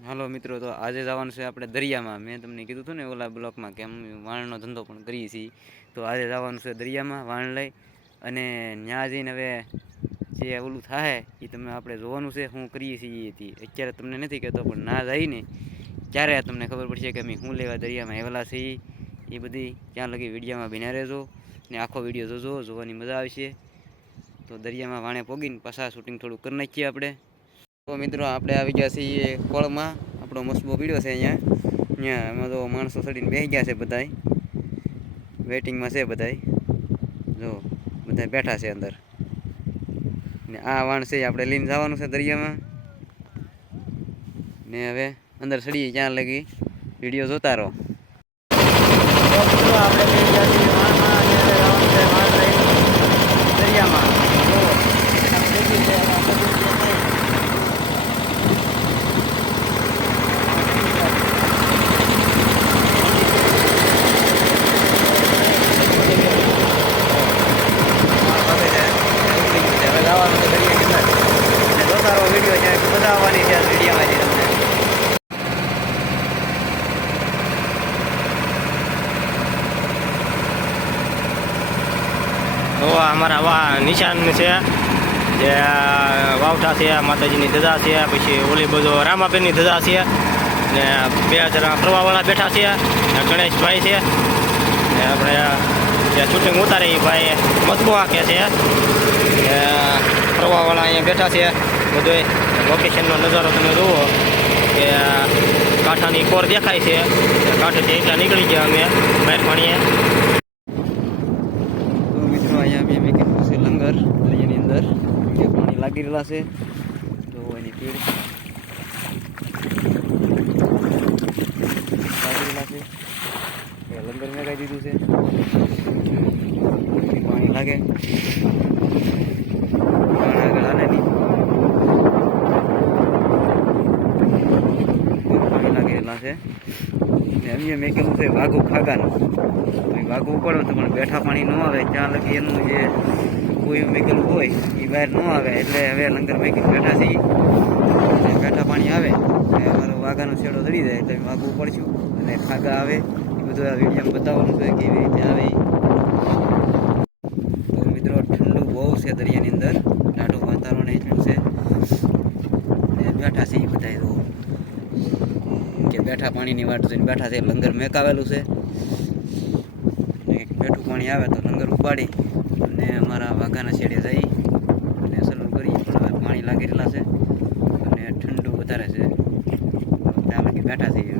મિત્રો, તો આજે જવાનું છે આપણે દરિયામાં. મેં તમને કીધું હતું ને ઓલા બ્લોકમાં કે અમે વાણનો ધંધો પણ કરીએ છીએ. તો આજે જવાનું છે દરિયામાં, વાણ લઈ અને ત્યાં જઈને હવે જે ઓલું થાય એ તમે આપણે જોવાનું છે શું કરીએ છીએ એથી અત્યારે તમને નથી કહેતો, પણ ના જઈને ત્યારે તમને ખબર પડશે કે અમે શું લેવા દરિયામાં આવેલા છીએ? એ બધી ક્યાં લગી વિડીયામાં બિના રહેજો ને આખો વીડિયો જોજો, જોવાની મજા આવશે. તો દરિયામાં વાણે પોગીને પાછા શૂટિંગ થોડું કરી નાખીએ આપણે. તો મિત્રો આપણે આવી ગયા છીએ કોળમાં. આપણો મસબો પીડ્યો છે અહીંયા. અહીંયા એમાં તો માણસો ચડીને બેસી ગયા છે બધાય. વેટિંગમાં છે બધાય. જો બધા બેઠા છે અંદર. ને આ વાણ છે આપણે લઈને જવાનું છે દરિયામાં. ને હવે અંદર સડીએ ક્યાં લગી? વીડિયો જોતા રહો આપણે દરિયામાં મજા આવવાની છે વિડીયોમાં તમને તો આ અમારા વા નિશાન છે. જે વાવઠા છે માતાજીની ધજા છે, પછી ઓલી બધો રામાબેનની ધજા છે. ને બે જણા ફરવાવાળા બેઠા છે, ને ગણેશભાઈ છે. ને આપણે જે શૂટિંગ ઉતારી ભાઈ મતબો આંકે છે. ને ફરવાવાળા અહીંયા બેઠા છે બધોય લોકેશનનો નજારો તમે જુઓ કે કાંઠાની કોર દેખાય છે. કાંઠેથી એટલા નીકળી ગયા અમે બહાર તો મિત્રો અહીંયા મેં મેં કીધું છે લંગર દરિયાની અંદર. કે પાણી લાગી રહેલા છે. તો એની પીડ લાગી રહેલા છે. એ લંગર મેં કહી દીધું છે. પાણી લાગે. છે. ને મેં કીધું છે વાઘું ખાગાનું. વાઘું પડે તો પણ બેઠા પાણી ન આવે. ત્યાં લગી એનું જે કોઈ મેકેલું હોય એ બહાર ન આવે, એટલે હવે લંગર મેકીને બેઠા છીએ બેઠા પાણી આવે અમારો વાઘાનો છેડો ચડી જાય, એટલે વાઘું પડશું. અને ખાગા આવે, એ બધું આ વીડિયો બતાવવાનું છે કેવી રીતે આવે. તો મિત્રો, ઠંડુ બહુ છે દરિયાની અંદર ટાઢું વાતાવરણ એટલું છે. બેઠા છે એ બધા તો. કે બેઠા પાણીની વાટ જોઈને બેઠા છે, લંગર મેકાવેલું છે. બેઠું પાણી આવે તો લંગર ઉપાડી. અમારા વાઘાના છેડે જઈ અને સલૂન કરી પણ પાણી લાગી રહેલા છે અને ઠંડુ વધારે છે. ત્યાં લગી બેઠા છીએ.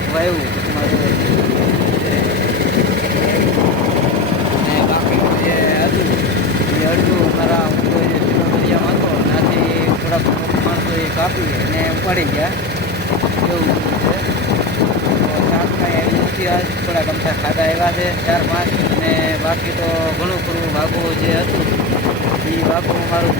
પાક વાવ્યું અને બાકી જે હતું, એ અડધું અમારા દરિયામાં હતો ત્યાંથી થોડાક માણસો એ કાપી અને ઉપાડી ગયા. એવું છે. શાક કાંઈ આવી નથી થોડાક અમથા ખાધા આવ્યા છે, ચાર પાંચ. અને બાકી તો ઘણું ખરું ભાગો જે હતું એ વાઘો મારું